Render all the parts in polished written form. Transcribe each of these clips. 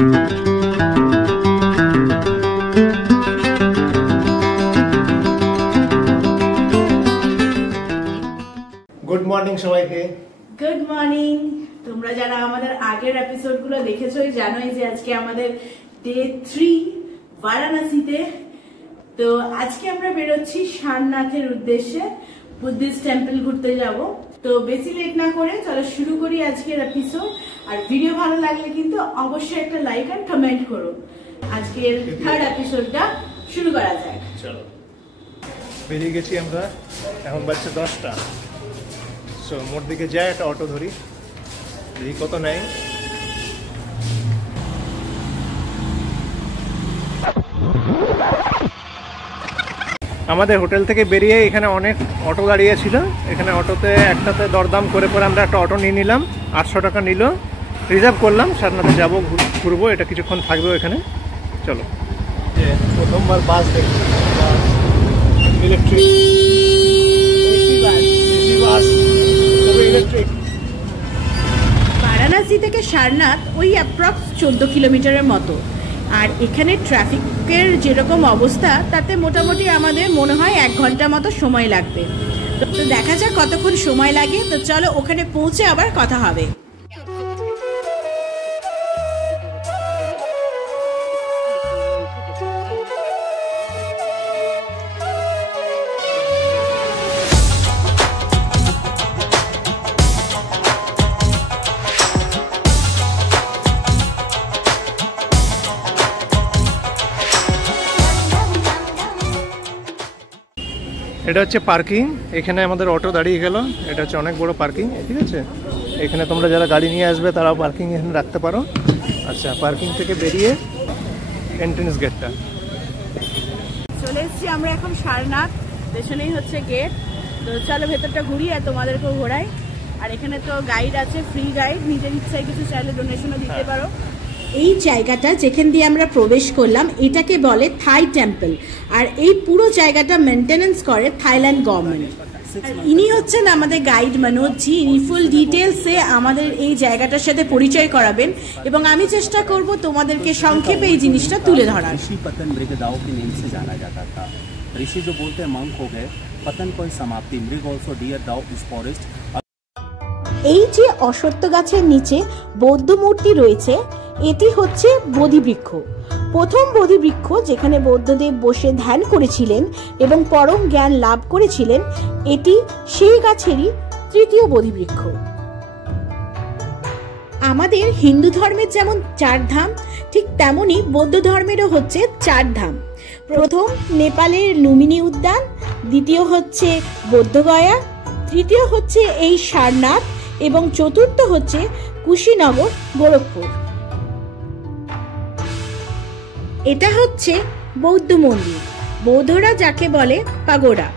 Good morning সবাইকে। Good morning. তোমরা যারা আমাদের আগের এপিসোডগুলো দেখেছোই জানোই যে আজকে আমাদের ডে 3 বারাণসীতে। তো আজকে আমরা বেরোচ্ছি সারনাথের উদ্দেশ্যে, বুদ্ধিস্ট টেম্পল ঘুরতে যাব। তো বেশি লেট না করে চলো শুরু করি আজকের এপিসোড। আর ভিডিও ভালো লাগলে কিন্তু অবশ্যই একটা লাইক আর কমেন্ট করো। আজকের থার্ড এপিসোডটা শুরু করা যাক। চলো, বেরিয়ে গেছি আমরা, এখন বাজছে 10টা। সো মোট দিকে যাই, একটা অটো ধরি, দেখি কত নেয়। আমাদের হোটেল থেকে বেরিয়ে এখানে অনেক অটো দাঁড়িয়ে ছিল। এখানে অটোতে একটাতে দরদাম করে পরে আমরা একটা অটো নিয়ে নিলাম। 800 টাকা নিল, রিজার্ভ করলাম। সারনাথে যাবো, ঘুরবো, এটা কিছুক্ষণ থাকবে এখানে। চলো, প্রথমবার বাস দেখি, ইলেকট্রিক বাস, ইলেকট্রিক। বারাণসী থেকে সারনাথ ওই অ্যাপ্রক্স 14 কিলোমিটারের মতো। আর এখানে ট্রাফিকের যেরকম অবস্থা তাতে মোটামুটি আমাদের মনে হয় 1 ঘন্টা মতো সময় লাগবে। তো দেখা যাক কতক্ষণ সময় লাগে। তো চলো ওখানে পৌঁছে আবার কথা হবে। এটা হচ্ছে পার্কিং। এখানে আমাদের অটো দাঁড়িয়ে গেল। এটা হচ্ছে অনেক বড় পার্কিং, ঠিক আছে। এখানে তোমরা যারা গাড়ি নিয়ে আসবে তারাও পার্কিং এখানে রাখতে পারো। আচ্ছা, পার্কিং থেকে বেরিয়ে এন্ট্রেন্স গেটটা। চলে এসেছি আমরা এখন সারনাথ, পেছনেই হচ্ছে গেট। তো চলো ভেতরটা ঘুরি আর তোমাদেরকেও ঘোরাই। আর এখানে তো গাইড আছে, ফ্রি গাইড, নিজের ইচ্ছায় কিছু চাইলে ডোনেশনও দিতে পারো। এই জায়গাটা যেখান দিয়ে আমরা প্রবেশ করলাম এটাকে বলে থাই টেম্পল। আর এই পুরো জায়গাটা মেনটেনেন্স করে থাইল্যান্ড গভর্নমেন্ট। ইনি হচ্ছেন আমাদের গাইড মনোজ জি। ইনি ফুল ডিটেলসে আমাদের এই জায়গাটার সাথে পরিচয় করাবেন এবং আমি চেষ্টা করব তোমাদেরকে সংক্ষেপে এই জিনিসটা তুলে ধরার। ऋषि पतन मृगदाओं के नेम से जाना जाता था। ऋषि जो बोलते हैं मंक हो गए, पतन कोई समाप्ति। मृग ऑल्सो डियर दाओ इस फॉरेस्ट। এই যে অশ্বত্থ গাছের নিচে বৌদ্ধ মূর্তি রয়েছে এটি হচ্ছে বোধিবৃক্ষ। প্রথম বোধিবৃক্ষ যেখানে বৌদ্ধদেব বসে ধ্যান করেছিলেন এবং পরম জ্ঞান লাভ করেছিলেন, এটি সেই গাছেরই তৃতীয় বোধিবৃক্ষ। আমাদের হিন্দু ধর্মের যেমন 4 ধাম, ঠিক তেমনি বৌদ্ধ ধর্মেরও হচ্ছে 4 ধাম। প্রথম নেপালের লুম্বিনী উদ্যান, দ্বিতীয় হচ্ছে বৌদ্ধগয়া, তৃতীয় হচ্ছে এই সারনাথ এবং চতুর্থ হচ্ছে কুশীনগর গোরখপুর। এটা হচ্ছে বৌদ্ধ মন্দির, বৌদ্ধরা যাকে বলে পাগোড়া।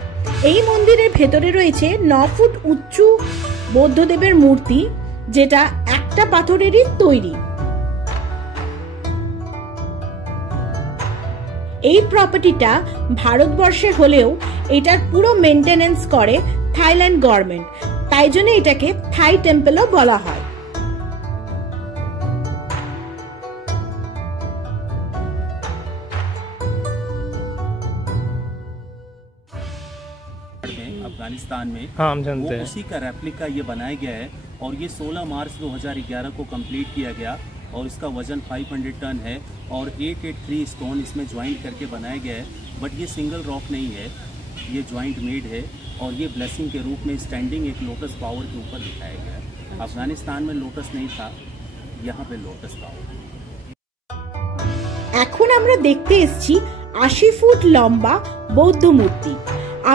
এই মন্দিরের ভেতরে রয়েছে 9 ফুট উঁচু বৌদ্ধদেবের মূর্তি, যেটা একটা পাথরেরই তৈরি। এই প্রপার্টিটা ভারতবর্ষে হলেও এটার পুরো মেনটেনেন্স করে থাইল্যান্ড গভর্নমেন্ট, তাই জন্য এটাকে থাই টেম্পলও বলা হয়। अफगानिस्तान में हाँ, हम जानते हैं। उसी का रेप्लिका ये बनाया गया है और ये 16 मार्च 2011 को कंप्लीट किया गया और इसका वजन 500 टन है और 883 स्टोन इसमें ज्वाइंट करके बनाया गया है। बट ये सिंगल रॉक नहीं है, ये ज्वाइंट मेड है और ये ब्लेसिंग के रूप में स्टैंडिंग एक लोटस फ्लावर के ऊपर दिखाया गया है। अफगानिस्तान में लोटस नहीं था, यहाँ पे लोटस फ्लावर। এখন আমরা দেখতে এসেছি 80 ফুট লম্বা বৌদ্ধ মূর্তি।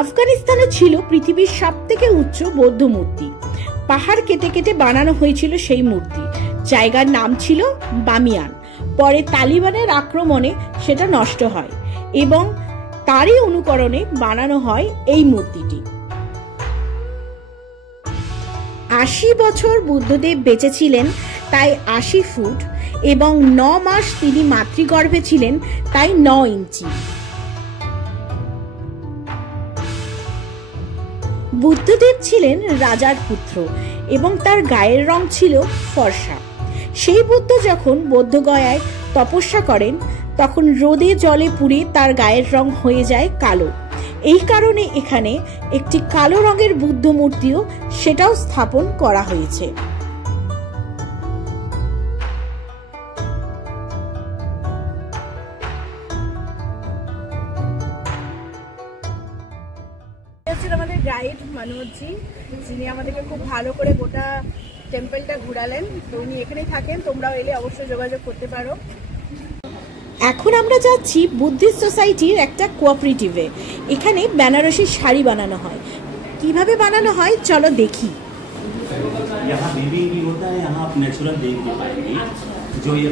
আফগানিস্তানে ছিল পৃথিবীর সবথেকে উচ্চ বৌদ্ধ মূর্তি। পাহাড় কেটে কেটে বানানো হয়েছিল সেই মূর্তি। জায়গার নাম ছিল বামিয়ান। পরে তালিবানের আক্রমণে সেটা নষ্ট হয় এবং তারই অনুকরণে বানানো হয় এই মূর্তিটি। 80 বছর বুদ্ধদেব বেঁচে ছিলেন, তাই 80 ফুট, এবং 9 মাস তিনি মাতৃগর্ভে ছিলেন, তাই 9 ইঞ্চি। বুদ্ধদেব ছিলেন রাজার পুত্র এবং তার গায়ের রং ছিল ফর্সা। সেই বুদ্ধ যখন বৌদ্ধগয়ায় তপস্যা করেন তখন রোদে জলে পুড়ে তার গায়ের রং হয়ে যায় কালো। এই কারণে এখানে একটি কালো রঙের বুদ্ধ মূর্তিও সেটাও স্থাপন করা হয়েছে। আমাদের গাইড মনোজজি, যিনি আমাদেরকে খুব ভালো করে গোটা টেম্পলটা ঘুরালেন, তো উনি এখানেই থাকেন, তোমরাও এলে অবশ্যই যোগাযোগ করতে পারো। এখন আমরা যাচ্ছি বুদ্ধিস্ট সোসাইটির একটা কোঅপারেটিভে। এখানে বেনারসি শাড়ি বানানো হয়। কিভাবে বানানো হয় চলো দেখি। यहाँ वीविंग भी होता है, यहाँ आप नेचुरल देख भी पाएंगे जो ये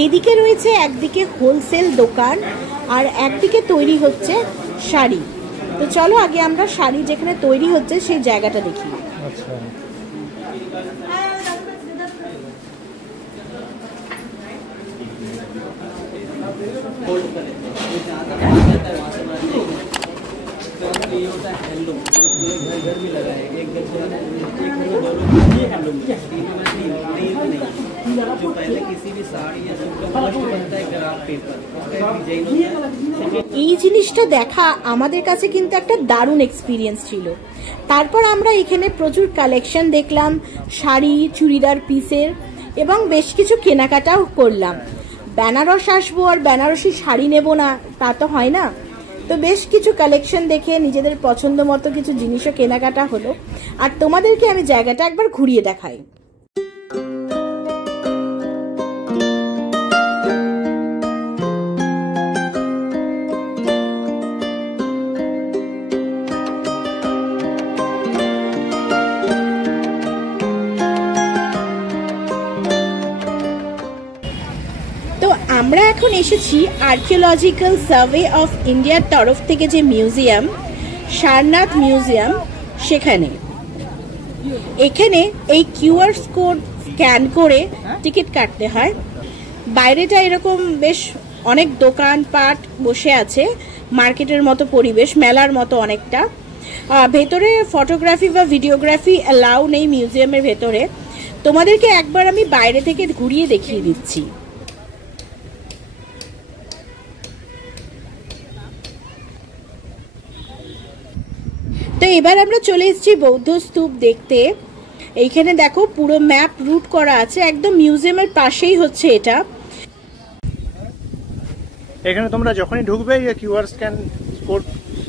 এইদিকে রয়েছে একদিকে হোলসেল দোকান আর একদিকে তৈরি হচ্ছে শাড়ি। তো চলো আগে আমরা শাড়ি যেখানে তৈরি হচ্ছে সেই জায়গাটা দেখি। আচ্ছা, जो पहले किसी भी साड़ी या सूट का फर्स्ट बनता है ग्राफ पेपर, उसका डिजाइन होता है। এই জিনিসটা দেখা আমাদের কাছে কিন্তু একটা দারুণ এক্সপিরিয়েন্স ছিল। তারপর আমরা এখানে প্রচুর কালেকশন দেখলাম, শাড়ি, চুড়িদার পিসের, এবং বেশ কিছু কেনাকাটাও করলাম। বেনারস আসবো আর বেনারসি শাড়ি নেব না তা তো হয় না। তো বেশ কিছু কালেকশন দেখে নিজেদের পছন্দ মতো কিছু জিনিসও কেনাকাটা হলো। আর তোমাদেরকে আমি জায়গাটা একবার ঘুরিয়ে দেখাই। আমরা এখন এসেছি আর্কিওলজিক্যাল সার্ভে অফ ইন্ডিয়ার তরফ থেকে যে মিউজিয়াম, সারনাথ মিউজিয়াম, সেখানে। এখানে এই কিউআর কোড স্ক্যান করে টিকিট কাটতে হয়। বাইরেটা এরকম বেশ অনেক দোকানপাট বসে আছে, মার্কেটের মতো পরিবেশ, মেলার মতো অনেকটা। ভেতরে ফটোগ্রাফি বা ভিডিওগ্রাফি অ্যালাউ নেই মিউজিয়ামের ভেতরে। তোমাদেরকে একবার আমি বাইরে থেকে ঘুরিয়ে দেখিয়ে দিচ্ছি। তো এবার আমরা চলে এসেছি বৌদ্ধ স্তূপ দেখতে। এইখানে দেখো পুরো ম্যাপ রুট করা আছে, একদম মিউজিয়ামের পাশেই হচ্ছে এটা। এখানে তোমরা যখনই ঢুকবে কিউআর কোড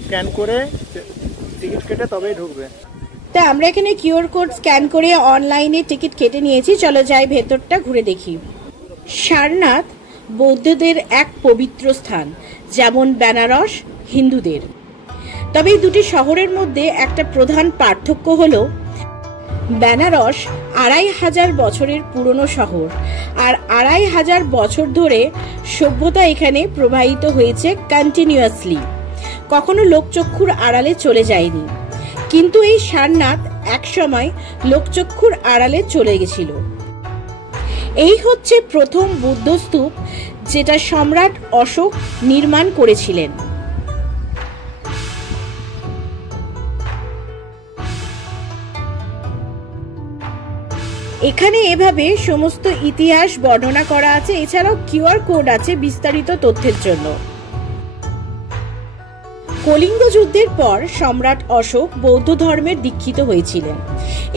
স্ক্যান করে টিকিট কেটে তবেই ঢুকবে। তা আমরা এখানে কিউআর কোড স্ক্যান করে অনলাইনে টিকিট কেটে নিয়েছি। চলো যাই ভেতরটা ঘুরে দেখি। সারনাথ বৌদ্ধদের এক পবিত্র স্থান, যেমন বেনারস হিন্দুদের। তবে এই দুটি শহরের মধ্যে একটা প্রধান পার্থক্য হলো বেনারস 2500 বছরের পুরনো শহর, আর 2500 বছর ধরে সভ্যতা এখানে প্রবাহিত হয়েছে কন্টিনিউয়াসলি, কখনো লোকচক্ষুর আড়ালে চলে যায়নি। কিন্তু এই সারনাথ একসময় লোকচক্ষুর আড়ালে চলে গেছিল। এই হচ্ছে প্রথম বুদ্ধ স্তূপ, যেটা সম্রাট অশোক নির্মাণ করেছিলেন। এখানে এভাবে সমস্ত ইতিহাস বর্ণনা করা আছে। এছাড়াও কিউআর কোড আছে বিস্তারিত তথ্যের জন্য। কলিঙ্গ যুদ্ধের পর সম্রাট অশোক বৌদ্ধ ধর্মের দীক্ষিত হয়েছিলেন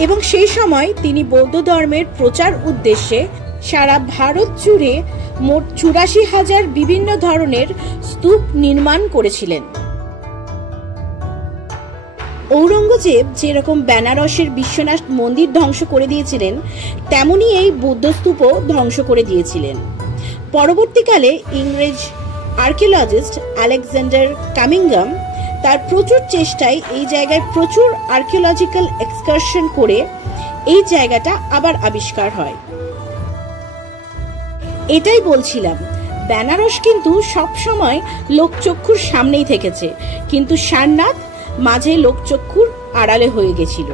এবং সেই সময় তিনি বৌদ্ধ ধর্মের প্রচার উদ্দেশ্যে সারা ভারত জুড়ে মোট 84,000 বিভিন্ন ধরনের স্তূপ নির্মাণ করেছিলেন। ঔরঙ্গজেব যেরকম বেনারসের বিশ্বনাথ মন্দির ধ্বংস করে দিয়েছিলেন, তেমনি এই বৌদ্ধ স্তূপও ধ্বংস করে দিয়েছিলেন। পরবর্তীকালে ইংরেজ আর্কিওলজিস্ট আলেকজান্ডার কামিংহাম তার প্রচুর চেষ্টায় এই জায়গায় প্রচুর আর্কিওলজিক্যাল এক্সকারশন করে এই জায়গাটা আবার আবিষ্কার হয়। এটাই বলছিলাম, বেনারস কিন্তু সবসময় লোকচক্ষুর সামনেই থেকেছে, কিন্তু সারনাথ মাঝে লোকচক্ষুর আড়ালে হয়ে গেছিল।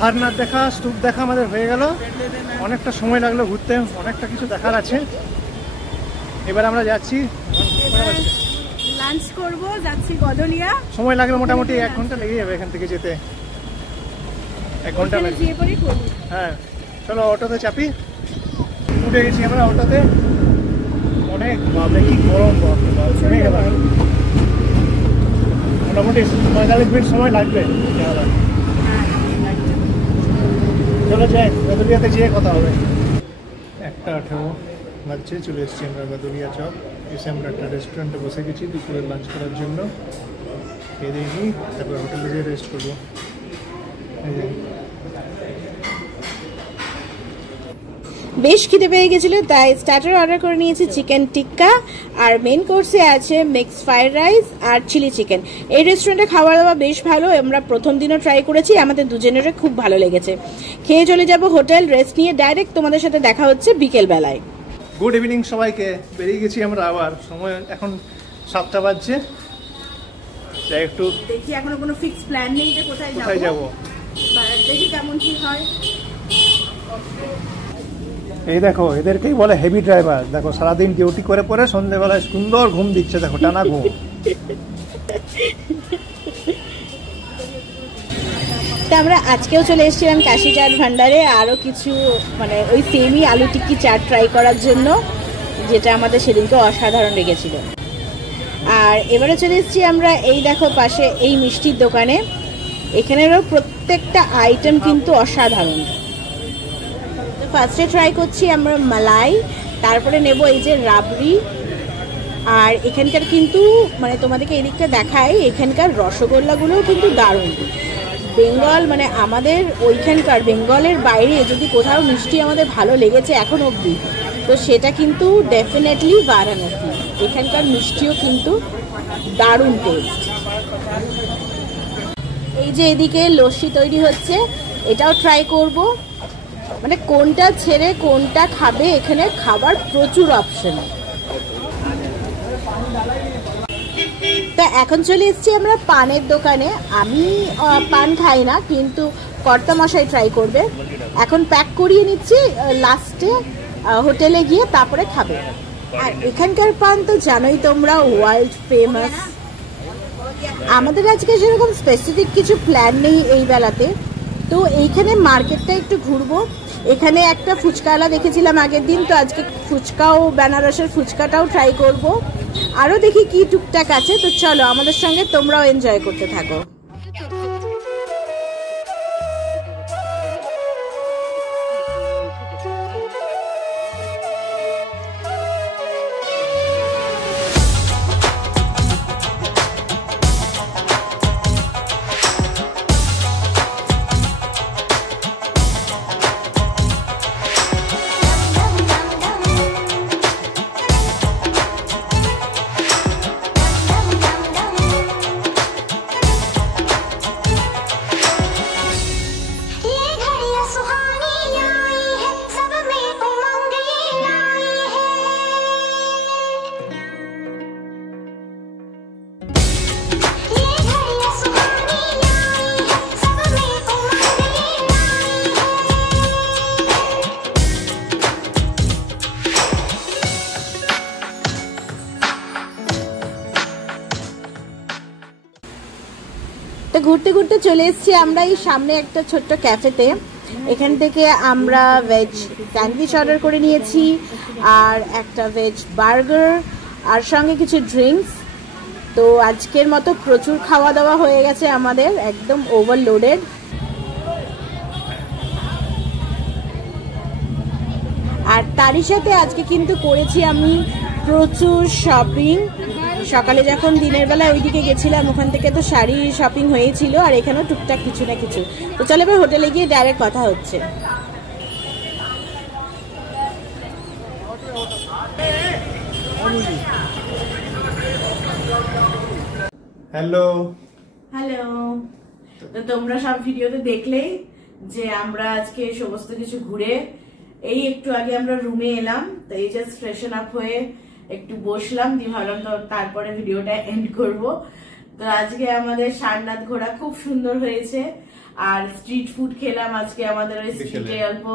সারনাথ দেখা, স্তূপ দেখা আমাদের হয়ে গেল। অনেকটা সময় লাগলো ঘুরতে, অনেকটা কিছু দেখার আছে। এবার আমরা যাচ্ছি লাঞ্চ করব, যাচ্ছি গদলিয়া। সময় লাগবে মোটামুটি 1 ঘন্টা লেগে যাবে এখান থেকে যেতে, 1 ঘন্টা লাগবে। হ্যাঁ চলো অটোতে চাপি। উঠে গেছি আমরা অটোতে। অনেক বাপরে কি গরম, জমে গেল। মোটামুটি 45 মিনিট সময় লাগবে। চলো যাই, গদলিয়াতে যেয়ে কথা হবে। 1:18 বাজছে, চলে এসেছি আমরা গদলিয়া চক। এসে আমরা একটা রেস্টুরেন্টে বসে গেছি দুপুরে লাঞ্চ করার জন্য। খেয়ে দিয়ে নিই, তারপর হোটেলে যেয়ে রেস্ট করবো। বেশ খিদে পেয়ে গেছিল, তাই স্টার্টার অর্ডার করে নিয়েছি চিকেন টিক্কা, আর মেন কোর্সে আছে মিক্স ফ্রাইড রাইস আর চিলি চিকেন। এই রেস্টুরেন্টে খাওয়া দাওয়া বেশ ভালো, আমরা প্রথম দিনও ট্রাই করেছি, আমাদের দুজনেরও খুব ভালো লেগেছে। খেয়ে চলে যাব হোটেল, রেস্ট নিয়ে ডাইরেক্ট তোমাদের সাথে দেখা হচ্ছে বিকেল বেলায়। গুড ইভিনিং সবাইকে। বেরিয়ে গেছি আমরা আবার, সময় এখন 7টা বাজছে। যাই একটু দেখি, এখনো কোনো ফিক্স প্ল্যান নেই যে কোথায় যাবো, দেখি কেমন কি হয়। এই দেখো এদেরকেই বলে হেভি ড্রাইভার। দেখো সারাদিন ডিউটি করে পরে সন্ধ্যেবেলায় সুন্দর ঘুম দিচ্ছে, দেখো টানা ঘুম। তা আমরা আজকেও চলে এসেছিলাম কাশি চাট ভান্ডারে, আরও কিছু মানে ওই সেমই আলু টিক্কি চাট ট্রাই করার জন্য, যেটা আমাদের সেদিনকে অসাধারণ লেগেছিল। আর এবারে চলে এসেছি আমরা এই দেখো পাশে এই মিষ্টির দোকানে। এখানেরও প্রত্যেকটা আইটেম কিন্তু অসাধারণ। ফার্স্টে ট্রাই করছি আমরা মালাই, তারপরে নেব এই যে রাবড়ি। আর এখানকার কিন্তু মানে তোমাদেরকে এই দিকটা দেখাই, এখানকার রসগোল্লাগুলোও কিন্তু দারুণ। বেঙ্গল মানে আমাদের ওইখানকার বেঙ্গলের বাইরে যদি কোথাও মিষ্টি আমাদের ভালো লেগেছে এখন অবধি, তো সেটা কিন্তু ডেফিনেটলি বারাণসী। এখানকার মিষ্টিও কিন্তু দারুণ টেস্ট। এই যে এদিকে লস্যি তৈরি হচ্ছে, এটাও ট্রাই করব। মানে কোনটা ছেড়ে কোনটা খাবে, এখানে খাবার প্রচুর অপশন। তা এখন চলে এসেছি আমরা পানের দোকানে। আমি পান খাই না, কিন্তু কর্তা মশাই ট্রাই করবে। এখন প্যাক করিয়ে নিচ্ছি, লাস্টে হোটেলে গিয়ে তারপরে খাবে। আর এখানকার পান তো জানোই তোমরা, ওয়ার্ল্ড ফেমাস। আমাদের আজকে সেরকম স্পেসিফিক কিছু প্ল্যান নেই এই বেলাতে, তো এইখানে মার্কেটটা একটু ঘুরবো। এখানে একটা ফুচকাওয়ালা দেখেছিলাম আগের দিন, তো আজকে ফুচকাও, বেনারসের ফুচকাটাও ট্রাই করব। আরও দেখি কি টুকটাক আছে, তো চলো আমাদের সঙ্গে তোমরাও এনজয় করতে থাকো। তো ঘুরতে ঘুরতে চলে এসেছি আমরা এই সামনে একটা ছোট্ট ক্যাফেতে। এখান থেকে আমরা ভেজ স্যান্ডউইচ অর্ডার করে নিয়েছি, আর একটা ভেজ বার্গার, আর সঙ্গে কিছু ড্রিঙ্কস। তো আজকের মতো প্রচুর খাওয়া দাওয়া হয়ে গেছে আমাদের, একদম ওভারলোডেড। আর তারই সাথে আজকে কিন্তু করেছি আমি প্রচুর শপিং। সকালে যখন দিনের বেলায় ওইদিকে গেছিলাম, ওখান থেকে তো শাড়ি শপিং হয়েছিল, আর এখানেও টুকটাক কিছু না কিছু। তো চলো এবার হোটেলে গিয়ে ডাইরেক্ট কথা হচ্ছে। Hello hello. তো তোমরা সব ভিডিওতে দেখলেই যে আমরা আজকে সমস্ত কিছু ঘুরে এই একটু আগে আমরা রুমে এলাম। তো এই জাস্ট ফ্রেশন আপ হয়ে একটু বসলাম, দিয়ে ভাবলাম তো তারপরে ভিডিওটা এন্ড করব। তো আজকে আমাদের সারনাথ ঘোরা খুব সুন্দর হয়েছে, আর স্ট্রিট ফুড খেলাম আজকে আমাদের ওই স্ট্রিটে, অল্প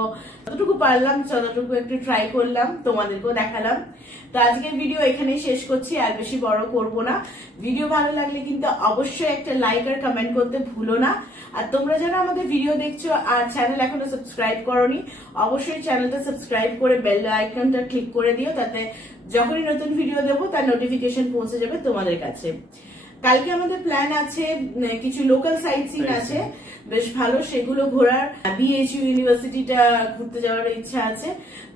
যতটুকু পারলাম ততটুকু একটু ট্রাই করলাম, তোমাদেরকেও দেখালাম। তো আজকের ভিডিও এখানেই শেষ করছি, আর বেশি বড় করব না। ভিডিও ভালো লাগলে কিন্তু অবশ্যই একটা লাইক আর কমেন্ট করতে ভুলো না। আর তোমরা যারা আমাদের ভিডিও দেখছো আর চ্যানেল এখনো সাবস্ক্রাইব করোনি, অবশ্যই চ্যানেলটা সাবস্ক্রাইব করে বেল আইকনটা ক্লিক করে দিও, তাতে যখনই নতুন ভিডিও দেবো তার নোটিফিকেশন পৌঁছে যাবে তোমাদের কাছে। কালকে আমাদের প্ল্যান আছে, কিছু লোকাল সাইট সিন আছে বেশ ভালো, সেগুলো ঘোরার। বিএইচইউ ইউনিভার্সিটিটা ঘুরতে যাওয়ার ইচ্ছা আছে,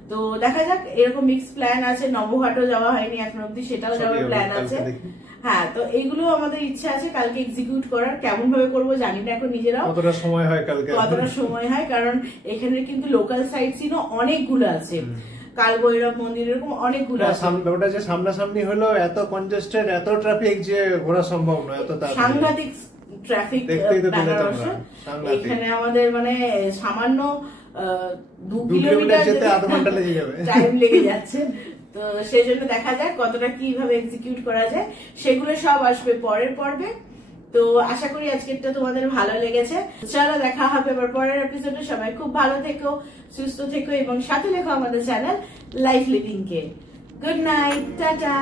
তো দেখা যাক। এরকম মিক্স প্ল্যান আছে। নবঘাটও যাওয়া হয়নি এখন অব্দি, সেটাও যাওয়ার প্ল্যান আছে। হ্যাঁ, তো এইগুলো আমাদের ইচ্ছা আছে কালকে এক্সিকিউট করার। কেমন ভাবে করবো জানি না এখন নিজেরাও, কতটা সময় হয় কালকে, কতটা সময় হয়, কারণ এখানে কিন্তু লোকাল সাইট সিনও অনেকগুলো আছে। কালভৈরব মন্দির, এরকম অনেকগুলো আছে। ওটা যে সামনাসামনি হলো, এত কনজেস্টেড, এত ট্রাফিক যে ঘোরা সম্ভব নয়, এত সাংঘাতিক ট্রাফিক। এখানে আমাদের মানে সামান্য 2 কিলোমিটার যেতে আধ ঘন্টা লেগে যাবে, টাইম লেগে যাচ্ছে। তো সেই জন্য দেখা যাক কতটা কিভাবে এক্সিকিউট করা যায়, সেগুলো সব আসবে পরের পর্বে। তো আশা করি আজকেরটা তোমাদের ভালো লেগেছে। চলো দেখা হবে আবার পরের এপিসোডে। সবাই খুব ভালো থেকো, সুস্থ থেকো এবং সাথে লেখো আমাদের চ্যানেল লাইফ লিভিং কে। Good night, tata.